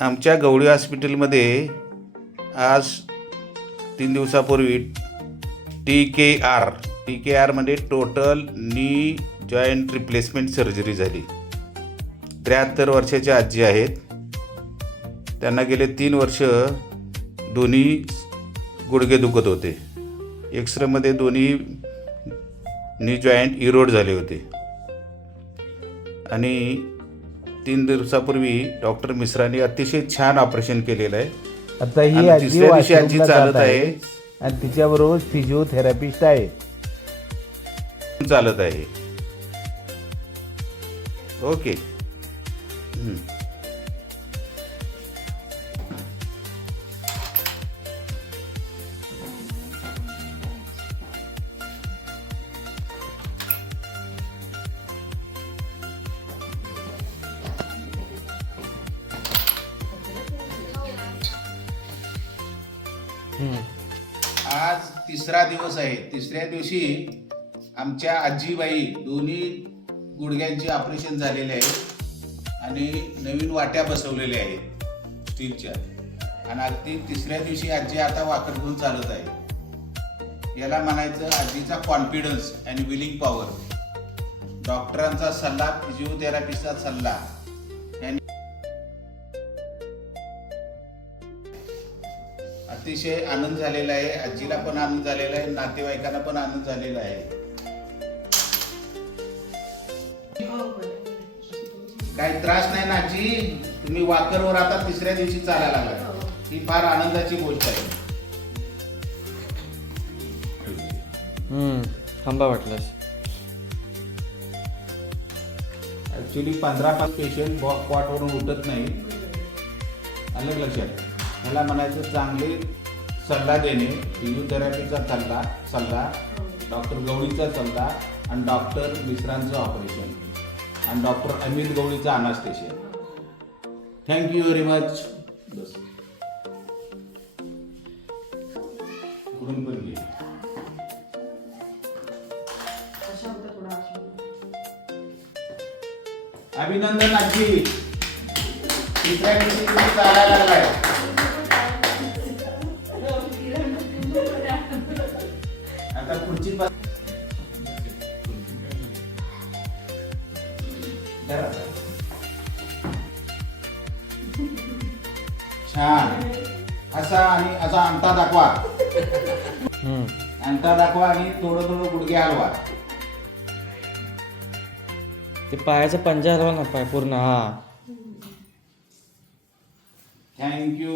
आमच्या गवळी हॉस्पिटलमध्ये आज 3 दिवसापूर्वी TKR म्हणजे total knee joint replacement surgery झाली. 73 वर्षाच्या आजी आहेत. त्यांना गेले 3 वर्ष दोन्ही गुडघे दुखत होते. एक्सरेमध्ये दोन्ही नी जॉईंट इरोड झाले होते आणि 3 दिवसापूर्वी डॉक्टर मिश्रांनी अतिशय छान ऑपरेशन केलेलं आहे. आता ही आणि आजी तिसऱ्या दिवशी आजी वॉशरूमला चालत जात आहे आहे. आणि तिच्याबरोबर फिजिओथेरपिस्ट आहे. चालत आहे. ओके. आज तिसरा दिवस आहे. तिसऱ्या दिवशी आमच्या आजीबाई दोन्ही गुडघ्यांचे ऑपरेशन झालेले आहे आणि नवीन वाट्या बसवलेल्या आहेत स्टीलच्या. आणि अगदी तिसऱ्या दिवशी आजी आता वाकड घेऊन चालत आहे. याला म्हणायचं आजीचा कॉन्फिडन्स आणि विलिंग पॉवर. डॉक्टरांचा सल्ला, फिजिओथेरपिस्टचा सल्ला अतिशय आनंद झालेला आहे. आजीला पण आनंद झालेला आहे, नातेवाईकांना पण आनंद झालेला आहे. काही त्रास नाही ना आजी? तुम्ही वाकरवर आता तिसऱ्या दिवशी चालायला लागला. ही फार आनंदाची गोष्ट आहे. थांबा वाटलंस. ऍक्च्युली 15 पेशंट कॉटवरून उठत नाही. अलग लक्षात. मला म्हणायचं चांगले सल्ला देणे, फिजिओथेरपीचा सल्ला, डॉक्टर गवळीचा सल्ला आणि डॉक्टर मिश्रांचं ऑपरेशन आणि डॉक्टर अमित गवळीचा अनास्थेशिया. Thank you very much. बस इकडून पण घे. अभिनंदन आजी, तिसऱ्या दिवशी तुम्ही चालायला लागलाय. आता पुढची छान असा आणि असा अंगठा दाखवा. अंगठा दाखवा आणि थोडं थोडं गुडघे हलवा. ते पायाचा पंजा हलवा ना, पाय पूर्ण. हा, थँक्यू.